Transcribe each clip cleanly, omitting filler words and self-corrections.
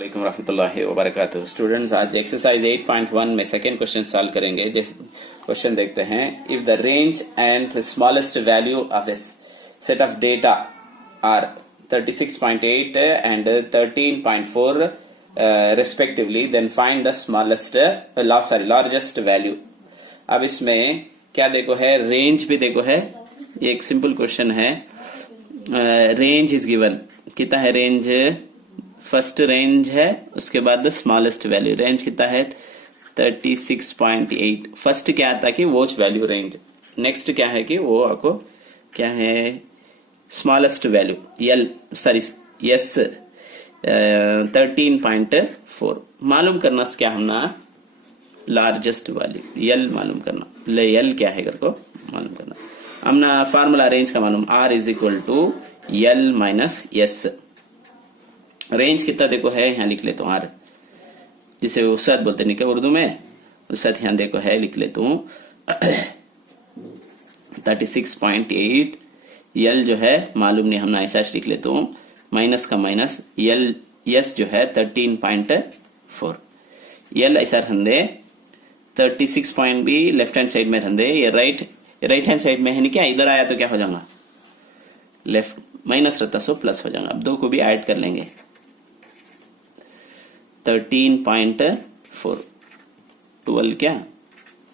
वालेकुम रहमतुल्लाहि व बरकातुहू। स्टूडेंट्स, आज एक्सरसाइज 8.1 में सेकेंड क्वेश्चन सॉल्व करेंगे। जिस क्वेश्चन देखते हैं, if the range and the smallest value of a set of data are 36.8 and 13.4 respectively, then find the smallest largest value. अब इसमें क्या देखो है, रेंज भी देखो है, ये एक सिंपल क्वेश्चन है। रेंज इज गिवन, कितना है रेंज, फर्स्ट रेंज है, उसके बाद स्मॉलेस्ट वैल्यू। रेंज कितना है 36.8। फर्स्ट क्या आता कि वॉच वैल्यू रेंज, नेक्स्ट क्या है कि वो आपको क्या है स्मॉलेस्ट वैल्यू यस 13.4 मालूम करना। क्या हमना लार्जेस्ट वैल्यू यल मालूम करना, यल क्या है को मालूम करना। हमना फार्मूला रेंज का मालूम, r is equal to l minus s. Range कितना देखो है, यहाँ लिख लेता हूँ आर, जिसे उसद बोलते नहीं क्या उर्दू में, उसद यहाँ देखो है, लिख लेता हूँ 36.8। यल जो है मालूम नहीं, हमने ऐसा लिख लेता हूँ, माइनस का माइनस, यल यस जो है 13.4। यल ऐसा रंदे 36 पॉइंट भी लेफ्ट हैंड साइड में रंदे, ये राइट हैंड साइड में है नहीं क्या, इधर आया तो क्या हो जाएगा, लेफ्ट माइनस रहता सो प्लस हो जाएगा। अब दो को भी ऐड कर लेंगे, 13.4 12 क्या,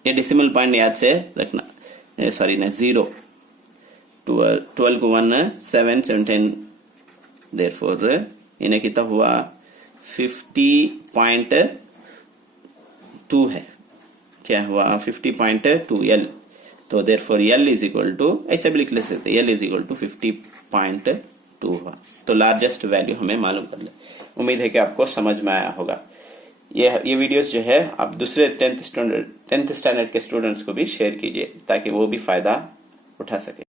ये डेसिमल पॉइंट याद से रखना, सॉरी ना 0, 12 को 1 7 17, देयरफॉर इन्हें कितना हुआ 50.2 है, क्या हुआ 50.2 यल। तो therefore l is equal to, ऐसे भी लिख ले सकते, यल इज इक्वल टू 50.2 हुआ। तो लार्जेस्ट वैल्यू हमें मालूम कर ले। उम्मीद है कि आपको समझ में आया होगा। ये वीडियोस जो है आप दूसरे 10th स्टैंडर्ड के स्टूडेंट्स को भी शेयर कीजिए, ताकि वो भी फायदा उठा सके।